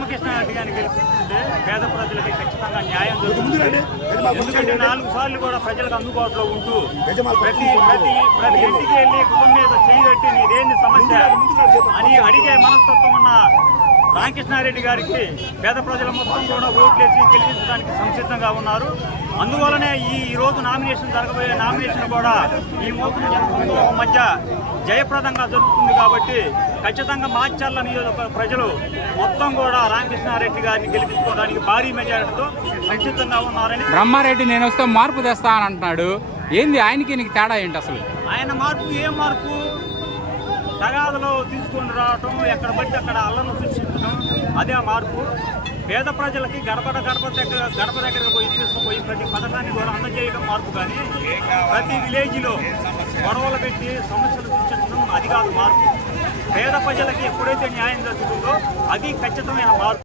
రామకృష్ణారెడ్డి గారిని గెలిపిస్తే పేద ప్రజలకి ఖచ్చితంగా న్యాయం జరుగుతుంది. ఎందుకంటే నాలుగు సార్లు కూడా ప్రజలకు అందుబాటులో ఉంటూ ప్రతి ప్రతి ప్రతి ఇంటికి వెళ్ళి కుటుంబం మీద చేయి పెట్టి నీదేంది సమస్య అని అడిగే మనస్తత్వం ఉన్న రామకృష్ణారెడ్డి గారికి పేద ప్రజల మొత్తం కూడా ఓట్లేసి గెలిపించడానికి సంసిద్ధంగా ఉన్నారు. అందువలనే ఈ ఈ రోజు నామినేషన్ జరగబోయే నామినేషన్ కూడా ఈ మూడు మధ్య జయప్రదంగా జరుగుతుంది కాబట్టి ఖచ్చితంగా మాచర్ల నియోజకవర్గ ప్రజలు మొత్తం కూడా రామకృష్ణారెడ్డి గారిని గెలిపించుకోవడానికి భారీ మెజారిటీతో సంసిద్ధంగా ఉన్నారని బ్రహ్మారెడ్డి నేను వస్తే మార్పు తెస్తా అని అంటున్నాడు. ఏంది ఆయనకి నీకు తేడా ఏంటి అసలు? ఆయన మార్పు ఏ మార్పు? తగాదలో తీసుకొని రావటం ఎక్కడ పడితే అక్కడ అల్లను సృష్టించడం అదే మార్పు. పేద ప్రజలకి గడప గడప దగ్గర గడప దగ్గరకు పోయి తీసుకుపోయి ప్రతి పథకాన్ని కూడా అందజేయడం మార్పు కానీ ప్రతి విలేజ్లో గొడవలు పెట్టి సమస్యలు సృష్టించడం అది కాదు మార్పు. పేద ప్రజలకి ఎప్పుడైతే న్యాయం జరుగుతుందో అది ఖచ్చితమైన మార్పు.